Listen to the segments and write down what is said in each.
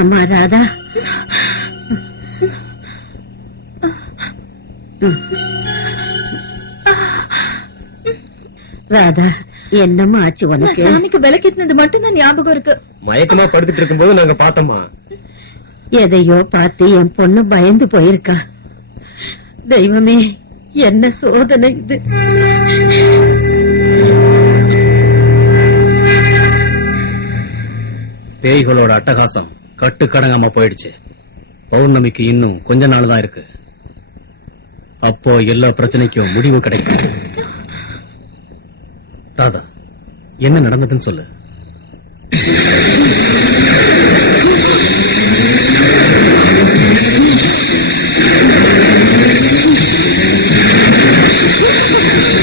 அம்மா ராதா. ராதா என்னம்மா ஆச்சு உனக்கு? சாமிக்கு விளக்கேத்தினது மட்டும் தான் ஞாபகம் இருக்கு. மயக்கமா படுத்துட்டு இருக்கும்போது நாங்க பார்த்தோமா எதையோ பார்த்து என் பொண்ணு பயந்து போயிருக்கா. தெய்வமே என்ன சோதனை இது? பேய்களோட அட்டகாசம் கட்டுக்கடங்காம போயிடுச்சு. பௌர்ணமிக்கு இன்னும் கொஞ்ச நாள் தான் இருக்கு. அப்போ எல்லா பிரச்சனைக்கும் முடிவு கிடைக்கும். ராதா என்ன நடந்ததுன்னு சொல்லு. இரவில்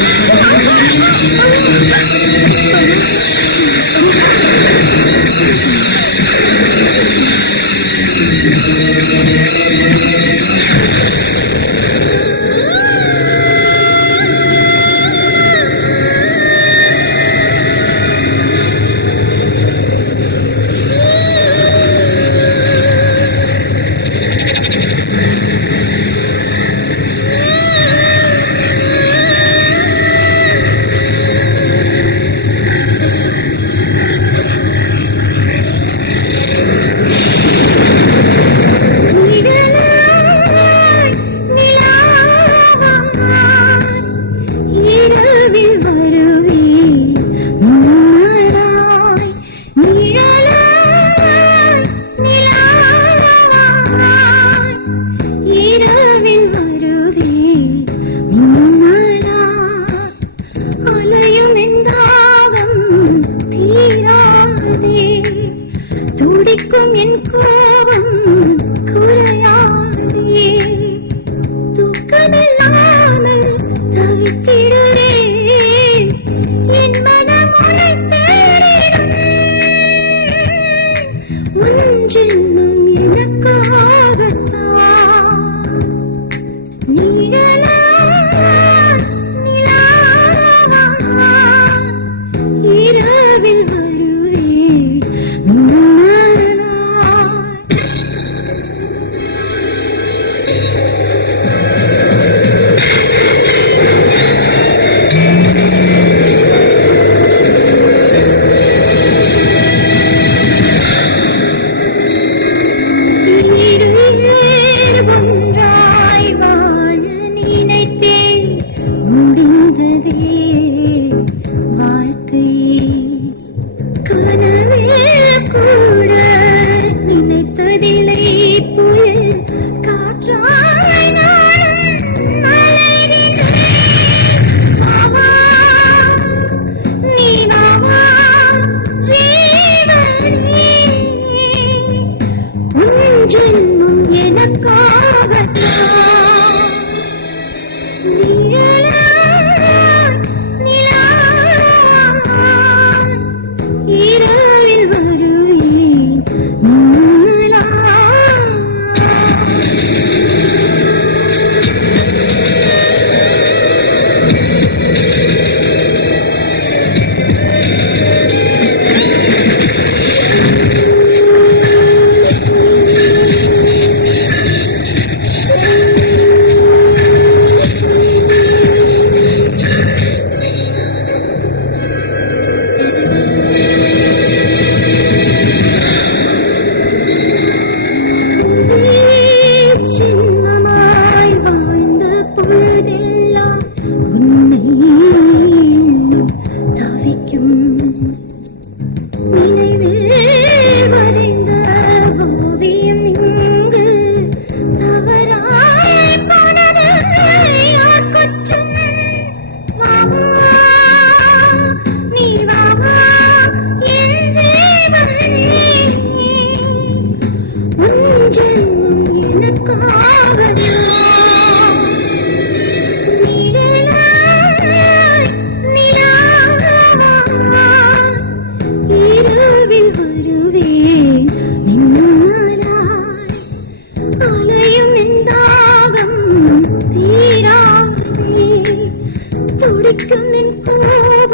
ஜென்மம் எனக்காகத்தான் നിൽക്കും നിൻ പൂവും